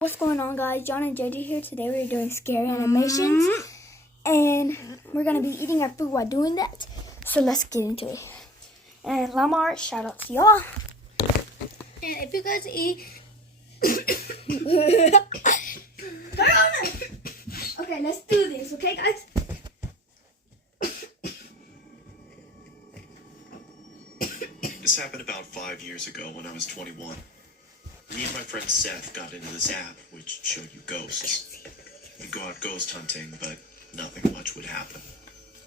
What's going on, guys? John and JJ here. Today we're doing scary animations, and we're gonna be eating our food while doing that. So let's get into it. And Lamar, shout out to y'all. And if you guys eat, okay, let's do this. Okay, guys. This happened about 5 years ago when I was 21. Me and my friend Seth got into this app which showed you ghosts. We'd go out ghost hunting, but nothing much would happen.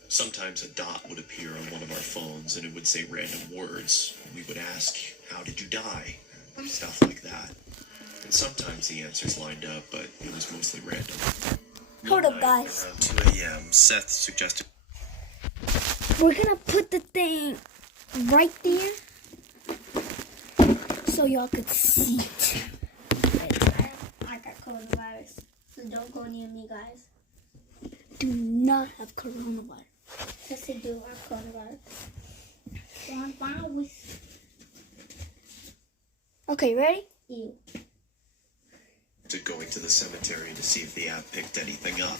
Sometimes a dot would appear on one of our phones and it would say random words. We would ask, "How did you die?" Stuff like that. And sometimes the answers lined up, but it was mostly random. Hold One up, night, guys. Around 2 a.m., Seth suggested We're gonna put the thing right there so y'all could see it. I got coronavirus, so don't go near me, guys. Do not have coronavirus. Yes, I do. I have coronavirus. Why we Okay, ready? you? going to the cemetery to see if the app picked anything up.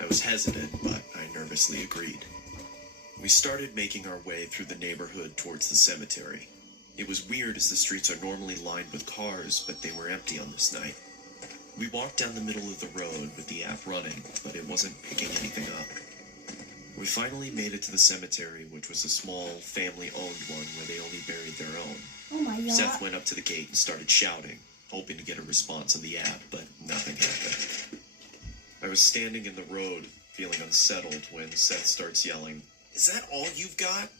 I was hesitant, but I nervously agreed. We started making our way through the neighborhood towards the cemetery. It was weird as the streets are normally lined with cars, but they were empty on this night. We walked down the middle of the road with the app running, but it wasn't picking anything up. We finally made it to the cemetery, which was a small, family-owned one where they only buried their own. Oh my God. Seth went up to the gate and started shouting, hoping to get a response on the app, but nothing happened. I was standing in the road, feeling unsettled, when Seth starts yelling, "Is that all you've got?"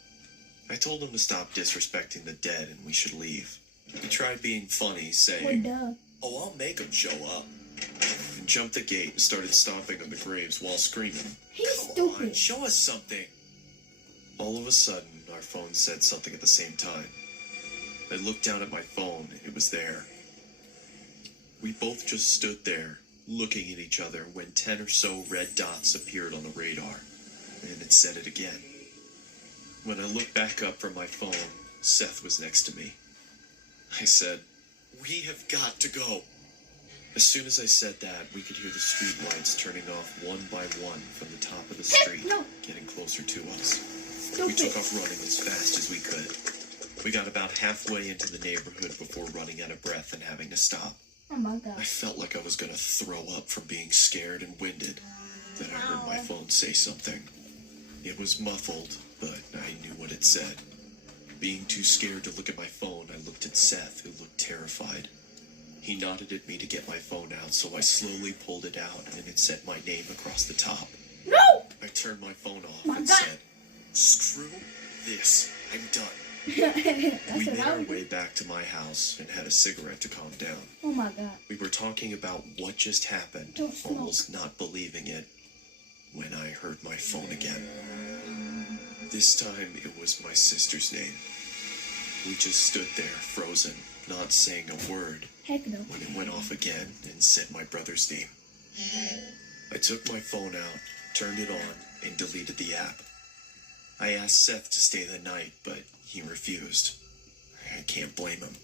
I told him to stop disrespecting the dead and we should leave. He tried being funny, saying, "Oh, I'll make them show up," and jumped the gate and started stomping on the graves while screaming, He's "Come on, stupid. show us something." All of a sudden, our phone said something at the same time. I looked down at my phone, and it was there. We both just stood there, looking at each other, when 10 or so red dots appeared on the radar, and it said it again. When I looked back up from my phone, Seth was next to me. I said, "We have got to go." As soon as I said that, we could hear the street lights turning off one by one from the top of the street, No. getting closer to us. We Stupid. took off running as fast as we could. We got about halfway into the neighborhood before running out of breath and having to stop. Oh my I God. felt like I was going to throw up from being scared and winded. Then I heard my phone say something. It was muffled, but I knew what it said. Being too scared to look at my phone, I looked at Seth, who looked terrified. He nodded at me to get my phone out, so I slowly pulled it out, and it said my name across the top. No! I turned my phone off My and God. said, "Screw this. I'm done." That's We what made I our would way do. back to my house and had a cigarette to calm down. Oh my God. We were talking about what just happened, Don't smoke. almost not believing it, when I heard my phone again. This time it was my sister's name. We just stood there, frozen, not saying a word, Heck no. when it went off again and said my brother's name. I took my phone out, turned it on, and deleted the app. I asked Seth to stay the night, but he refused. I can't blame him.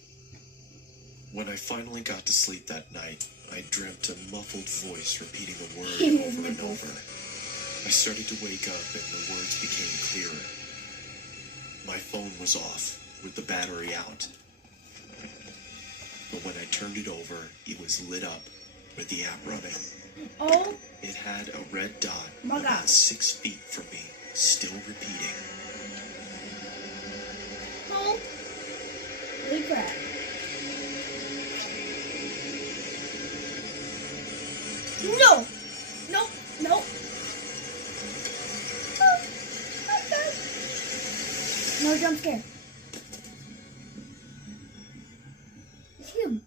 When I finally got to sleep that night, I dreamt a muffled voice repeating a word over and over. I started to wake up and the words became clearer. My phone was off, with the battery out. But when I turned it over, it was lit up with the app running. Oh It had a red dot My God. about 6 feet from me, still repeating. holy crap. No! No! No! No jump scare.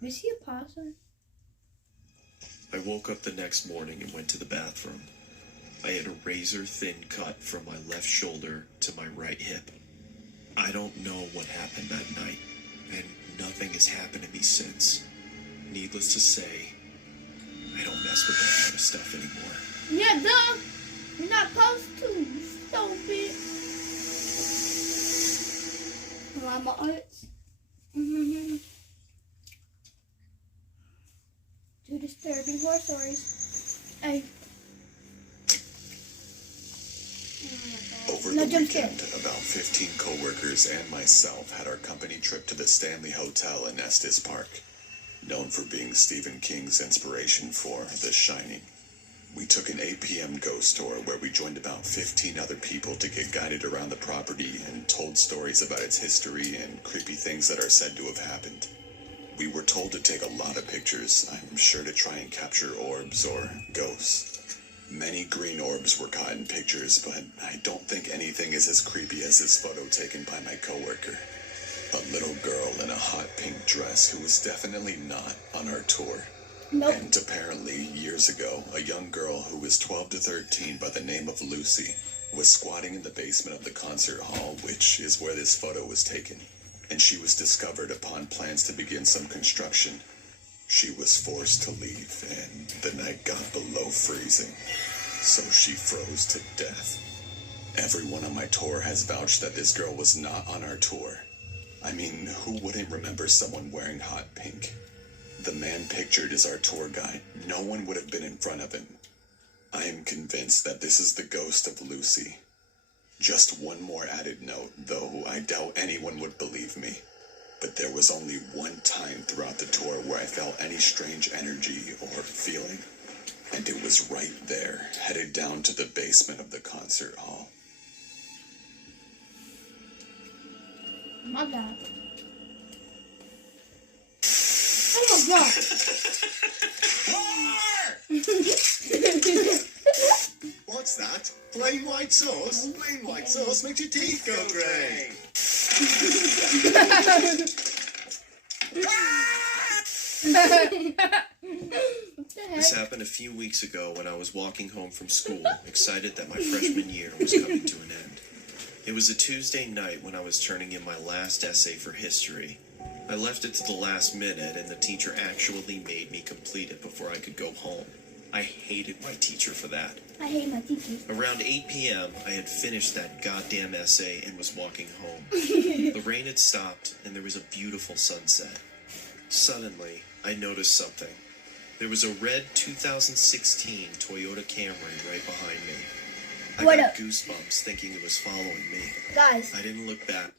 Is he a possum? I woke up the next morning and went to the bathroom. I had a razor-thin cut from my left shoulder to my right hip. I don't know what happened that night, and nothing has happened to me since. Needless to say, I don't mess with that kind of stuff anymore. Yeah, duh. You're not supposed to. You stupid. Mama, 嗯 my arts. Mm-hmm. Two disturbing horror stories. Hey, Over No the jump scare. weekend, about 15 coworkers and myself had our company trip to the Stanley Hotel in Estes Park, known for being Stephen King's inspiration for The Shining. We took an 8 p.m. ghost tour where we joined about 15 other people to get guided around the property and told stories about its history and creepy things that are said to have happened. We were told to take a lot of pictures, I'm sure to try and capture orbs or ghosts. Many green orbs were caught in pictures, but I don't think anything is as creepy as this photo taken by my coworker. A little girl in a hot pink dress who was definitely not on our tour. nope. And apparently, years ago, a young girl who was 12 to 13 by the name of Lucy was squatting in the basement of the concert hall, which is where this photo was taken. And she was discovered upon plans to begin some construction. She was forced to leave, and the night got below freezing, so she froze to death. Everyone on my tour has vouched that this girl was not on our tour. I mean, who wouldn't remember someone wearing hot pink? The man pictured is our tour guide. No one would have been in front of him. I am convinced that this is the ghost of Lucy. Just one more added note, though I doubt anyone would believe me. But there was only one time throughout the tour where I felt any strange energy or feeling. And it was right there, headed down to the basement of the concert hall. My God. Oh my god. What's that? Plain white sauce? Plain white sauce makes your teeth go grey. This happened a few weeks ago when I was walking home from school, excited that my freshman year was coming to an end. It was a Tuesday night when I was turning in my last essay for history. I left it to the last minute, and the teacher actually made me complete it before I could go home. I hated my teacher for that. I hate my teachers. Around 8 p.m., I had finished that goddamn essay and was walking home. The rain had stopped, and there was a beautiful sunset. Suddenly, I noticed something. There was a red 2016 Toyota Camry right behind me. I What got up? goosebumps thinking it was following me. Guys, I didn't look back.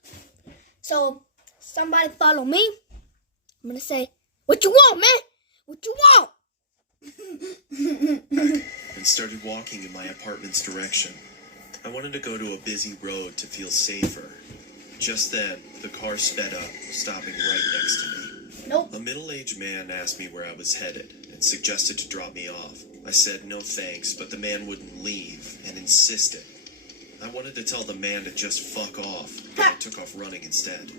so somebody follow me. I'm gonna say, what you want, man? What you want? And started walking in my apartment's direction. I wanted to go to a busy road to feel safer. Just then, the car sped up, stopping right next to me. Nope. A middle-aged man asked me where I was headed and suggested to drop me off. I said no thanks, but the man wouldn't leave and insisted. I wanted to tell the man to just fuck off, but I took off running instead.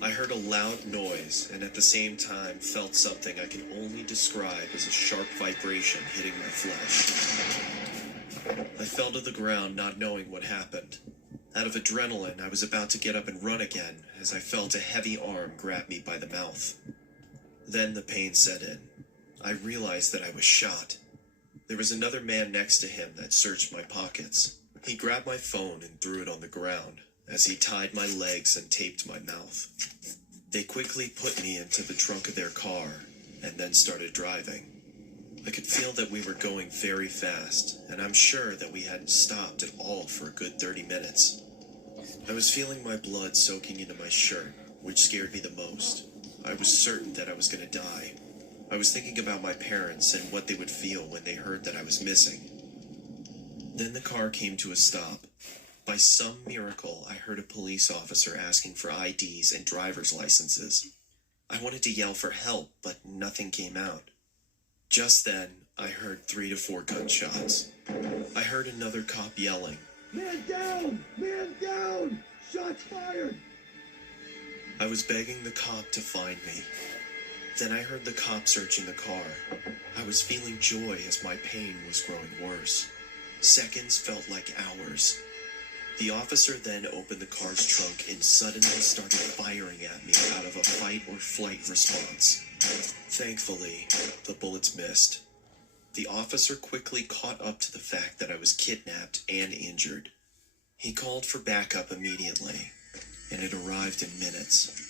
I heard a loud noise and at the same time felt something I can only describe as a sharp vibration hitting my flesh. I fell to the ground not knowing what happened. Out of adrenaline, I was about to get up and run again as I felt a heavy arm grab me by the mouth. Then the pain set in. I realized that I was shot. There was another man next to him that searched my pockets. He grabbed my phone and threw it on the ground as he tied my legs and taped my mouth. They quickly put me into the trunk of their car and then started driving. I could feel that we were going very fast, and I'm sure that we hadn't stopped at all for a good 30 minutes. I was feeling my blood soaking into my shirt, which scared me the most. I was certain that I was going to die. I was thinking about my parents and what they would feel when they heard that I was missing. Then the car came to a stop. By some miracle, I heard a police officer asking for IDs and driver's licenses. I wanted to yell for help, but nothing came out. Just then, I heard 3 to 4 gunshots. I heard another cop yelling. Man down! Man down! Shots fired! I was begging the cop to find me. Then I heard the cop searching the car. I was feeling joy as my pain was growing worse. Seconds felt like hours. The officer then opened the car's trunk and suddenly started firing at me out of a fight or flight response. Thankfully, the bullets missed. The officer quickly caught up to the fact that I was kidnapped and injured. He called for backup immediately, and it arrived in minutes.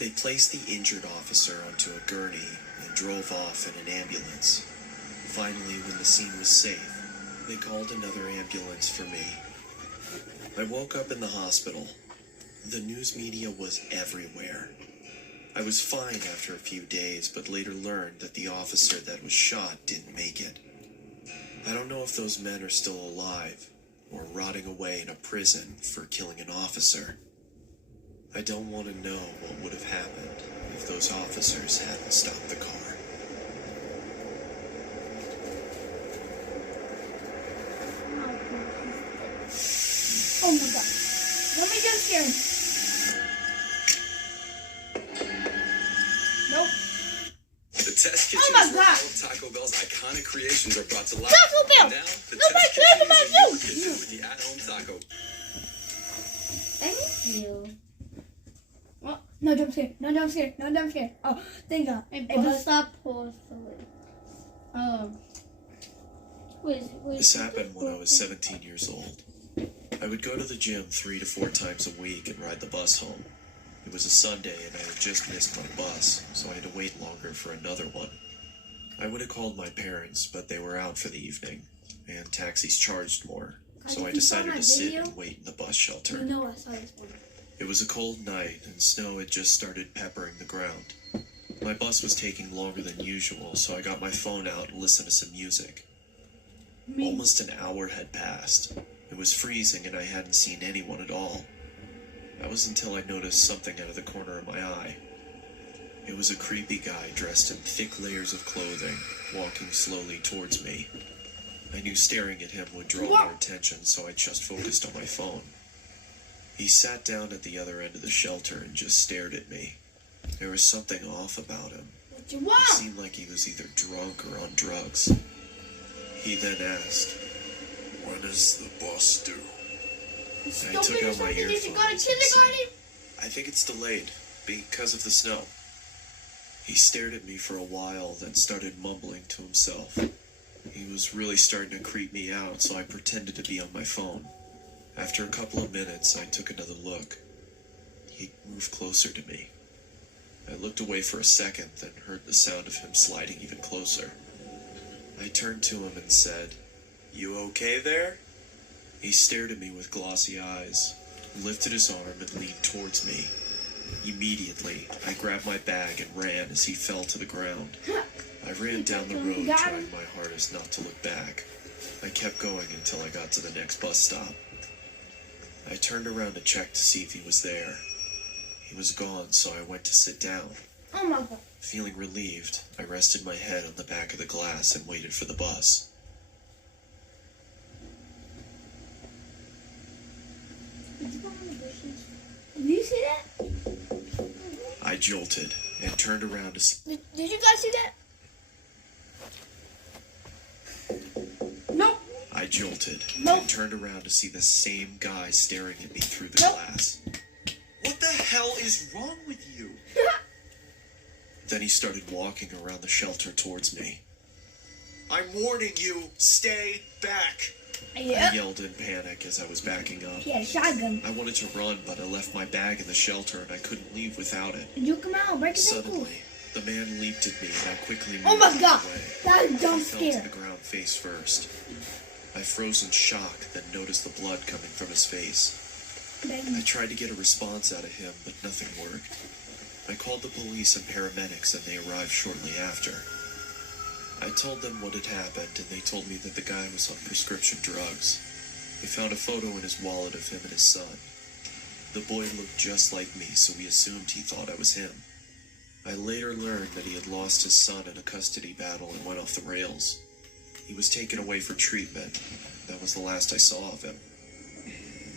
They placed the injured officer onto a gurney and drove off in an ambulance. Finally, when the scene was safe, they called another ambulance for me. I woke up in the hospital. The news media was everywhere. I was fine after a few days, but later learned that the officer that was shot didn't make it. I don't know if those men are still alive or rotting away in a prison for killing an officer. I don't want to know what would have happened if those officers hadn't stopped the car. Oh my god. Let me just hear him. Nope. The test kitchen Oh my is where God. all of Taco Bell's iconic creations are brought to life. Taco Bell! And now, the Nobody test cares kitchen about is a new you! kitchen with the at-home taco. Thank you. No jump scare. No jump scare. No jump scare. Oh, thank God. Hey, Hey, bust up porcelain. This happened when I was 17 years old. I would go to the gym 3 to 4 times a week and ride the bus home. It was a Sunday and I had just missed my bus, so I had to wait longer for another one. I would have called my parents, but they were out for the evening, and taxis charged more, so I decided to sit and wait in the bus shelter. You know I saw this one. It was a cold night, and snow had just started peppering the ground. My bus was taking longer than usual, so I got my phone out and listened to some music. Almost an hour had passed. It was freezing, and I hadn't seen anyone at all. That was until I noticed something out of the corner of my eye. It was a creepy guy dressed in thick layers of clothing, walking slowly towards me. I knew staring at him would draw more attention, so I just focused on my phone. He sat down at the other end of the shelter and just stared at me. There was something off about him. What you He want? seemed like he was either drunk or on drugs. He then asked, "When is the bus due?" I took out my Did you go to earphones and said, kindergarten? "I think it's delayed because of the snow." He stared at me for a while, then started mumbling to himself. He was really starting to creep me out, so I pretended to be on my phone. After a couple of minutes, I took another look. He moved closer to me. I looked away for a second, then heard the sound of him sliding even closer. I turned to him and said, "You okay there?" He stared at me with glossy eyes, lifted his arm and leaned towards me. Immediately, I grabbed my bag and ran as he fell to the ground. I ran down the road, trying my hardest not to look back. I kept going until I got to the next bus stop. I turned around to check to see if he was there. He was gone, so I went to sit down. Oh my god. Feeling relieved, I rested my head on the back of the glass and waited for the bus. Did you go in the bushes? Did you see that? I jolted and turned around to see. Did you guys see that? Nope. I jolted Nope. and turned around to see the same guy staring at me through the Nope. glass. What the hell is wrong with you? Then he started walking around the shelter towards me. "I'm warning you, stay back!" I Yeah. yelled in panic as I was backing up. He had a shotgun. I wanted to run, but I left my bag in the shelter and I couldn't leave without it. Did you come out? Break his ankle. Suddenly, the man leaped at me and I quickly moved Oh my out of god. the way. That is He dumb fell to the scare. ground face first. I froze in shock, then noticed the blood coming from his face. I tried to get a response out of him, but nothing worked. I called the police and paramedics, and they arrived shortly after. I told them what had happened, and they told me that the guy was on prescription drugs. They found a photo in his wallet of him and his son. The boy looked just like me, so we assumed he thought I was him. I later learned that he had lost his son in a custody battle and went off the rails. He was taken away for treatment. That was the last I saw of him.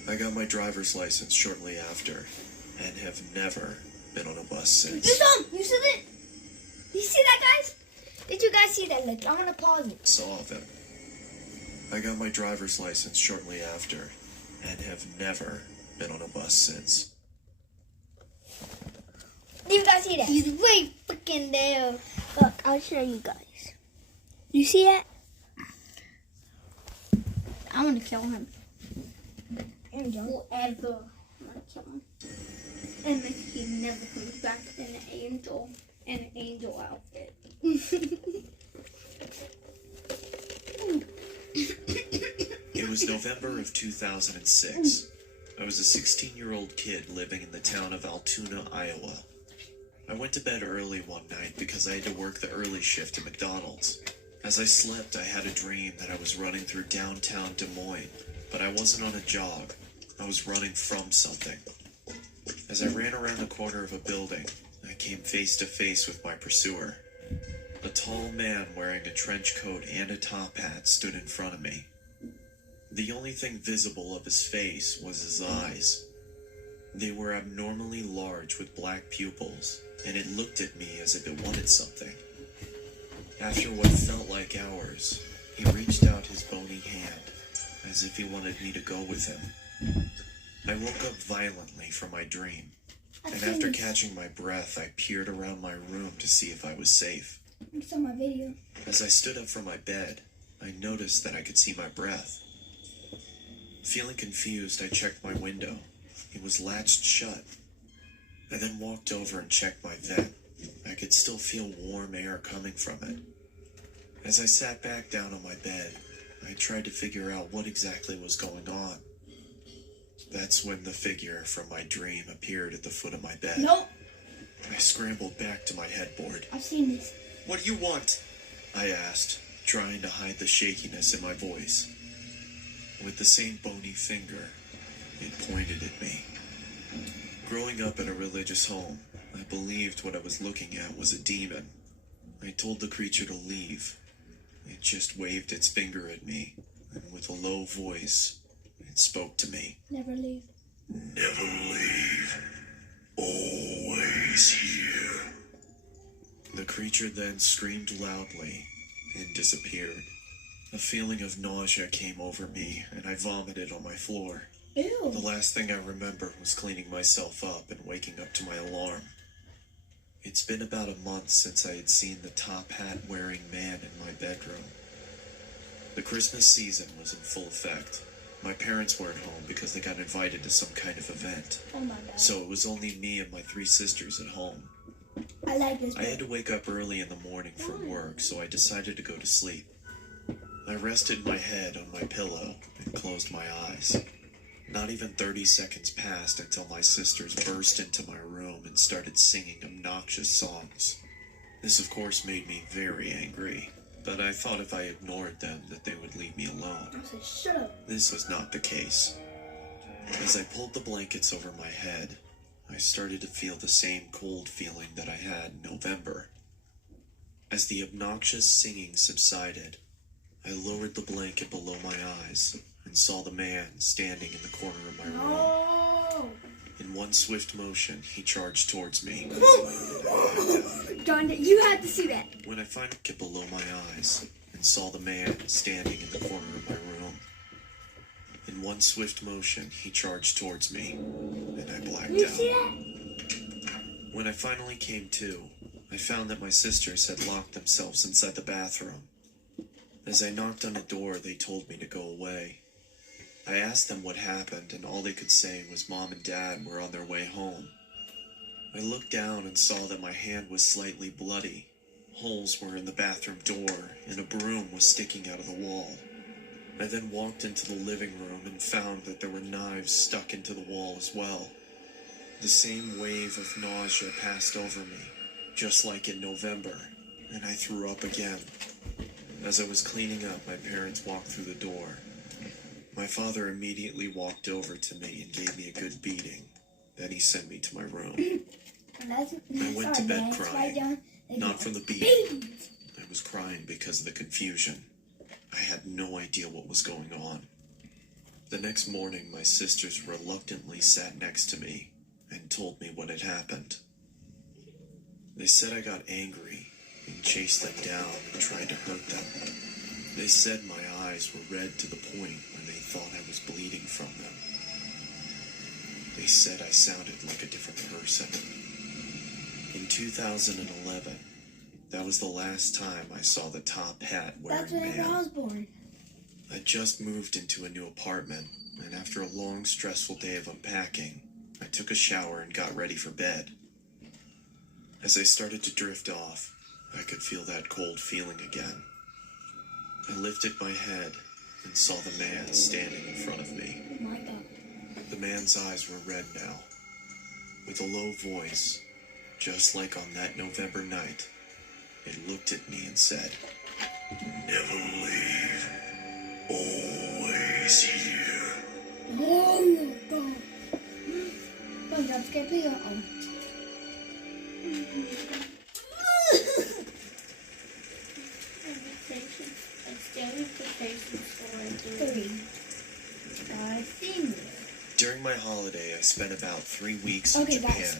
I got my driver's license shortly after, and have never been on a bus since. You saw him. You see that? You see that, guys? Did you guys see that? Look, I'm gonna pause it. Saw of him. I got my driver's license shortly after, and have never been on a bus since. Did you guys see that? He's way freaking there. Look, I'll show you guys. You see that? I want to kill him. Here we go. Forever. him. And then he never comes back in an angel outfit. It was November of 2006. I was a 16-year-old kid living in the town of Altoona, Iowa. I went to bed early one night because I had to work the early shift at McDonald's. As I slept, I had a dream that I was running through downtown Des Moines, but I wasn't on a jog. I was running from something. As I ran around the corner of a building, I came face to face with my pursuer. A tall man wearing a trench coat and a top hat stood in front of me. The only thing visible of his face was his eyes. They were abnormally large with black pupils, and it looked at me as if it wanted something. After what felt like hours, he reached out his bony hand, as if he wanted me to go with him. I woke up violently from my dream, and after catching my breath, I peered around my room to see if I was safe. You saw my video. As I stood up from my bed, I noticed that I could see my breath. Feeling confused, I checked my window. It was latched shut. I then walked over and checked my vent. I could still feel warm air coming from it. As I sat back down on my bed, I tried to figure out what exactly was going on. That's when the figure from my dream appeared at the foot of my bed. Nope. I scrambled back to my headboard. I've seen this. "What do you want?" I asked, trying to hide the shakiness in my voice. With the same bony finger, it pointed at me. Growing up in a religious home, I believed what I was looking at was a demon. I told the creature to leave. It just waved its finger at me, and with a low voice, it spoke to me. Never leave. "Never leave. Always here." The creature then screamed loudly and disappeared. A feeling of nausea came over me, and I vomited on my floor. The Ew. last thing I remember was cleaning myself up and waking up to my alarm. It's been about a month since I had seen the top hat wearing man in my bedroom. The Christmas season was in full effect. My parents weren't home because they got invited to some kind of event. Oh my god. So it was only me and my 3 sisters at home. I like this. I had to wake up early in the morning for work, so I decided to go to sleep. I rested my head on my pillow and closed my eyes. Not even 30 seconds passed until my sisters burst into my room and started singing obnoxious songs. This, of course, made me very angry, but I thought if I ignored them that they would leave me alone. I said, shut up. This was not the case. As I pulled the blankets over my head, I started to feel the same cold feeling that I had in November. As the obnoxious singing subsided, I lowered the blanket below my eyes and saw the man standing in the corner of my room. Oh. In one swift motion, he charged towards me. John, you had to see that. When I finally looked below my eyes and saw the man standing in the corner of my room, in one swift motion, he charged towards me, and I blacked You out. see that? When I finally came to, I found that my sisters had locked themselves inside the bathroom. As I knocked on the door, they told me to go away. I asked them what happened, and all they could say was Mom and Dad were on their way home. I looked down and saw that my hand was slightly bloody. Holes were in the bathroom door, and a broom was sticking out of the wall. I then walked into the living room and found that there were knives stuck into the wall as well. The same wave of nausea passed over me, just like in November, and I threw up again. As I was cleaning up, my parents walked through the door. My father immediately walked over to me and gave me a good beating. Then he sent me to my room. That's I went to our bed dance, crying. right, John? They Not do from the that. beating. I was crying because of the confusion. I had no idea what was going on. The next morning, my sisters reluctantly sat next to me and told me what had happened. They said I got angry and chased them down and tried to hurt them. They said my eyes were red to the point where they thought I was bleeding from them. They said I sounded like a different person. In 2011, that was the last time I saw the top hat That's wearing whenever I man. was born. I just moved into a new apartment, and after a long, stressful day of unpacking, I took a shower and got ready for bed. As I started to drift off, I could feel that cold feeling again. I lifted my head and saw the man standing in front of me. Oh my God. The man's eyes were red now. With a low voice, just like on that November night, it looked at me and said, "Never leave. Always here." Oh my God. Con jump scare bây giờ ổng. During my holiday, I spent about 3 weeks in Okay, Japan. guys.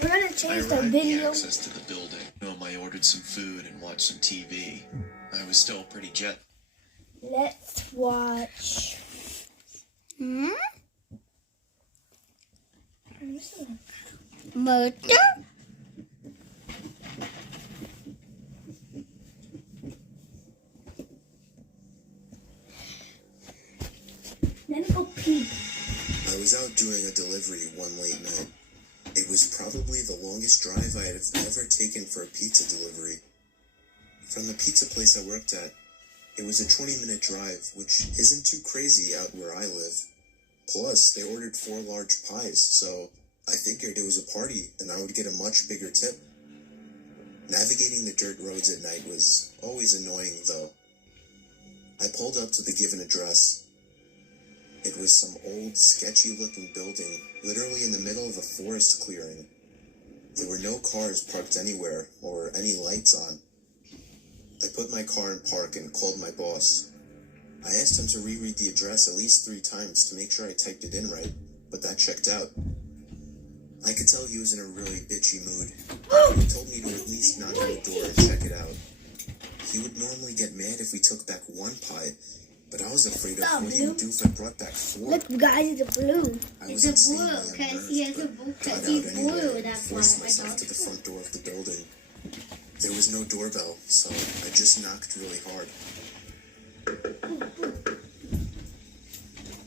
We're gonna I change the arrived video. the access to the building. I ordered some food and watched some TV. I was still pretty jet. Let's watch. Motor? Let me go pee. I was out doing a delivery one late night. It was probably the longest drive I have ever taken for a pizza delivery. From the pizza place I worked at, it was a 20-minute drive, which isn't too crazy out where I live. Plus, they ordered 4 large pies, so I figured it was a party and I would get a much bigger tip. Navigating the dirt roads at night was always annoying, though. I pulled up to the given address. It was some old, sketchy-looking building, literally in the middle of a forest clearing. There were no cars parked anywhere, or any lights on. I put my car in park and called my boss. I asked him to reread the address at least 3 times to make sure I typed it in right, but that checked out. I could tell he was in a really bitchy mood. He told me to at least knock on the door and check it out. He would normally get mad if we took back 1 pie, but I was afraid of what he would do if I brought back 4. Look, guys, it's blue. I It's was a insanely blue, 'cause he has a unnerved, blue, but got 'cause he's out anyway blue, and that's forced why I myself got to the front door of the building. There was no doorbell, so I just knocked really hard.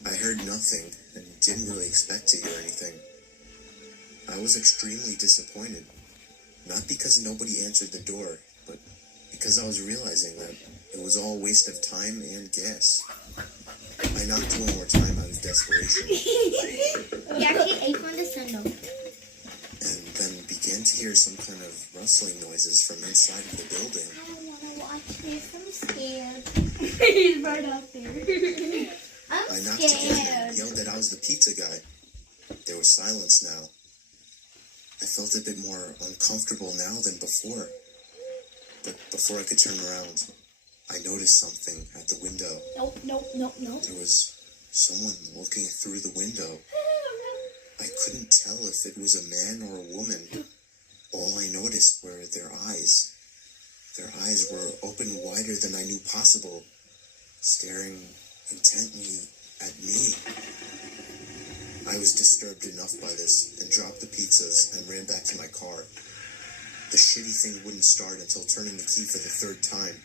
I heard nothing and didn't really expect to hear anything. I was extremely disappointed, not because nobody answered the door, but because I was realizing that it was all a waste of time and gas. I knocked 1 more time out of desperation. He actually ate from the sandal. And then began to hear some kind of rustling noises from inside of the building. I don't want to watch this. I'm scared. He's right out there. I'm I knocked again and scared. yelled that I was the pizza guy. There was silence now. I felt a bit more uncomfortable now than before. But before I could turn around, I noticed something at the window. Nope, nope, nope, nope. There was someone looking through the window. I couldn't tell if it was a man or a woman. All I noticed were their eyes. Their eyes were open wider than I knew possible, staring intently at me. I was disturbed enough by this and dropped the pizzas and ran back to my car. The shitty thing wouldn't start until turning the key for the 3rd time.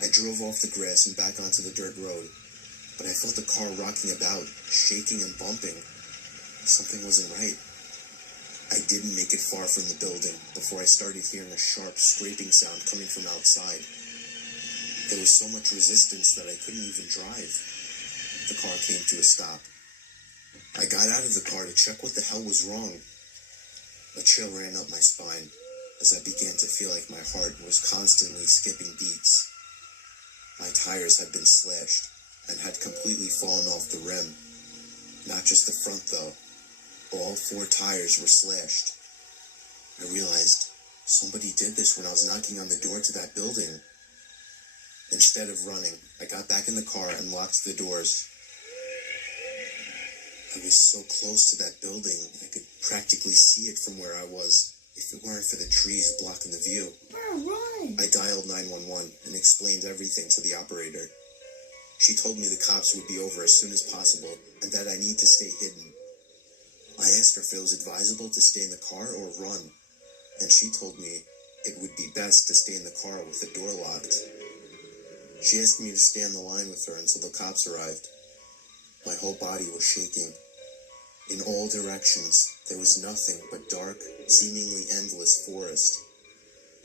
I drove off the grass and back onto the dirt road, but I felt the car rocking about, shaking and bumping. Something wasn't right. I didn't make it far from the building before I started hearing a sharp scraping sound coming from outside. There was so much resistance that I couldn't even drive. The car came to a stop. I got out of the car to check what the hell was wrong. A chill ran up my spine as I began to feel like my heart was constantly skipping beats. My tires had been slashed and had completely fallen off the rim. Not just the front though. All 4 tires were slashed. I realized somebody did this when I was knocking on the door to that building. Instead of running, I got back in the car and locked the doors. I was so close to that building, I could practically see it from where I was, if it weren't for the trees blocking the view. Bro, run. I dialed 911 and explained everything to the operator. She told me the cops would be over as soon as possible and that I need to stay hidden. I asked her if it was advisable to stay in the car or run, and she told me it would be best to stay in the car with the door locked. She asked me to stay on the line with her until the cops arrived. My whole body was shaking. In all directions, there was nothing but dark, seemingly endless forest.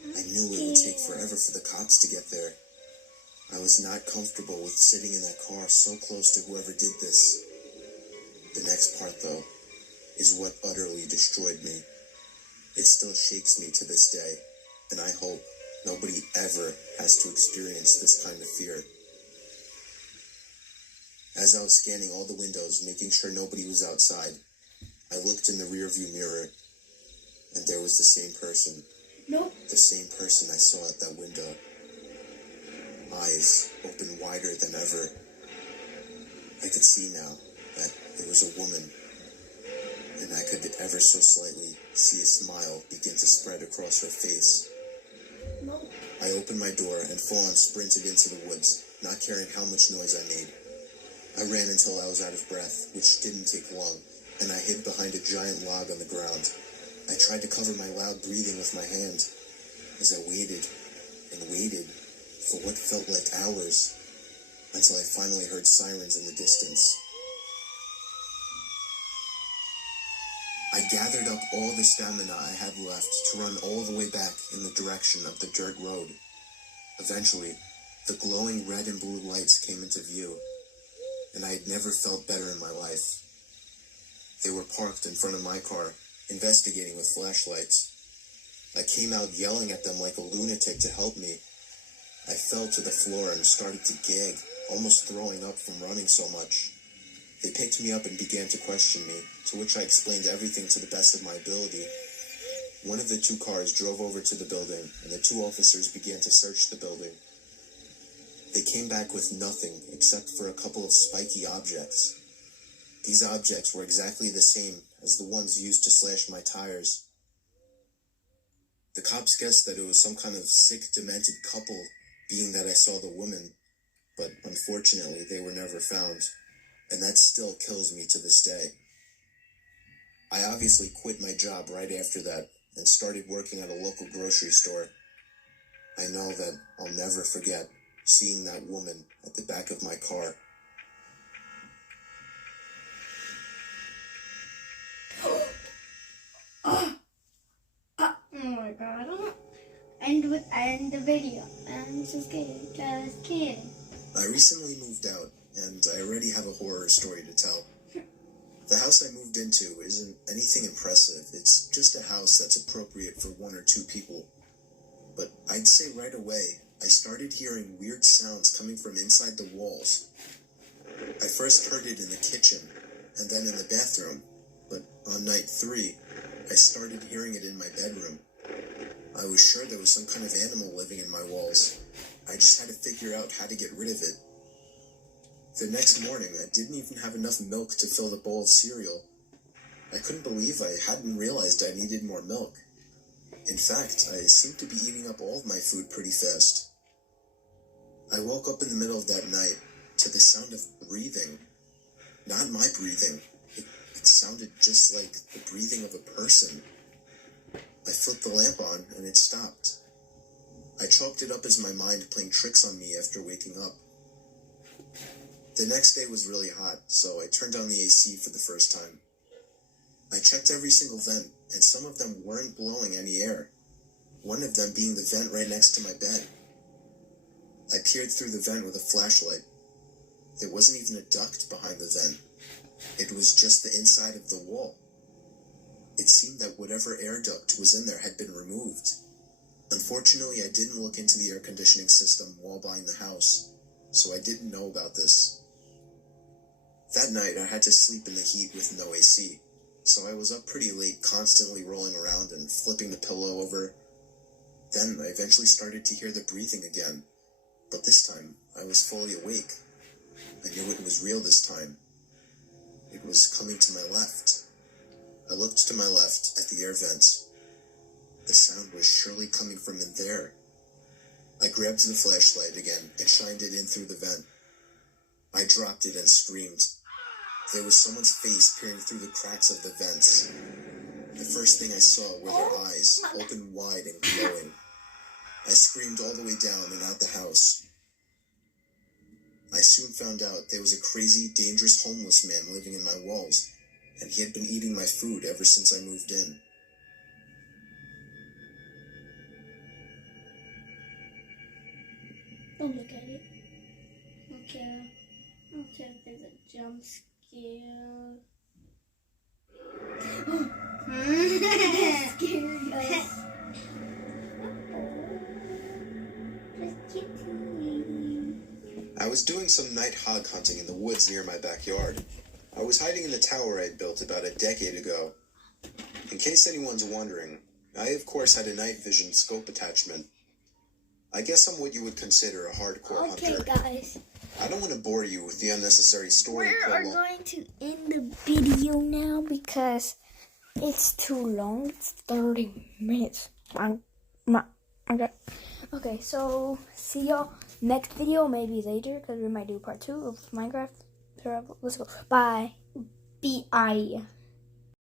I knew it would take forever for the cops to get there. I was not comfortable with sitting in that car so close to whoever did this. The next part, though, is what utterly destroyed me. It still shakes me to this day, and I hope nobody ever has to experience this kind of fear. As I was scanning all the windows, making sure nobody was outside, I looked in the rearview mirror, and there was the same person. Nope. The same person I saw at that window. Eyes open wider than ever. I could see now that it was a woman, and I could ever so slightly see a smile begin to spread across her face. Nope. I opened my door and full-on sprinted into the woods, not caring how much noise I made. I ran until I was out of breath, which didn't take long, and I hid behind a giant log on the ground. I tried to cover my loud breathing with my hand as I waited and waited for what felt like hours until I finally heard sirens in the distance. I gathered up all the stamina I had left to run all the way back in the direction of the dirt road. Eventually, the glowing red and blue lights came into view, and I had never felt better in my life. They were parked in front of my car, investigating with flashlights. I came out yelling at them like a lunatic to help me. I fell to the floor and started to gag, almost throwing up from running so much. They picked me up and began to question me, to which I explained everything to the best of my ability. One of the two cars drove over to the building, and the two officers began to search the building. They came back with nothing except for a couple of spiky objects. These objects were exactly the same as the ones used to slash my tires. The cops guessed that it was some kind of sick, demented couple, being that I saw the woman, but unfortunately they were never found, and that still kills me to this day. I obviously quit my job right after that and started working at a local grocery store. I know that I'll never forget seeing that woman at the back of my car. Oh my god. End the video. I'm just kidding. Just kidding. I recently moved out, and I already have a horror story to tell. The house I moved into isn't anything impressive. It's just a house that's appropriate for one or two people. But I'd say right away, I started hearing weird sounds coming from inside the walls. I first heard it in the kitchen, and then in the bathroom, but on night 3, I started hearing it in my bedroom. I was sure there was some kind of animal living in my walls. I just had to figure out how to get rid of it. The next morning, I didn't even have enough milk to fill the bowl of cereal. I couldn't believe I hadn't realized I needed more milk. In fact, I seemed to be eating up all of my food pretty fast. I woke up in the middle of that night to the sound of breathing. Not my breathing. It sounded just like the breathing of a person. I flipped the lamp on and it stopped. I chalked it up as my mind playing tricks on me after waking up. The next day was really hot, so I turned on the AC for the first time. I checked every single vent, and some of them weren't blowing any air, one of them being the vent right next to my bed. I peered through the vent with a flashlight. There wasn't even a duct behind the vent. It was just the inside of the wall. It seemed that whatever air duct was in there had been removed. Unfortunately, I didn't look into the air conditioning system while buying the house, so I didn't know about this. That night, I had to sleep in the heat with no AC, so I was up pretty late, constantly rolling around and flipping the pillow over. Then I eventually started to hear the breathing again, but this time I was fully awake. I knew it was real this time. It was coming to my left. I looked to my left at the air vents. The sound was surely coming from in there. I grabbed the flashlight again and shined it in through the vent. I dropped it and screamed. There was someone's face peering through the cracks of the vents. The first thing I saw were their eyes, open wide and glowing. I screamed all the way down and out the house. I soon found out there was a crazy, dangerous homeless man living in my walls. and he had been eating my food ever since I moved in. Don't look at it. Okay. Okay, if there's a jump scare. Scared us. Just kidding. I was doing some night hog hunting in the woods near my backyard. I was hiding in the tower I built about a decade ago. In case anyone's wondering, I of course had a night vision scope attachment. I guess I'm what you would consider a hardcore Okay, hunter. guys. I don't want to bore you with the unnecessary story We are prologue. going to end the video now because it's too long. It's 30 minutes. Okay, so see y'all next video, maybe later, because we might do part 2 of Minecraft. Let's go. Bye. B.I.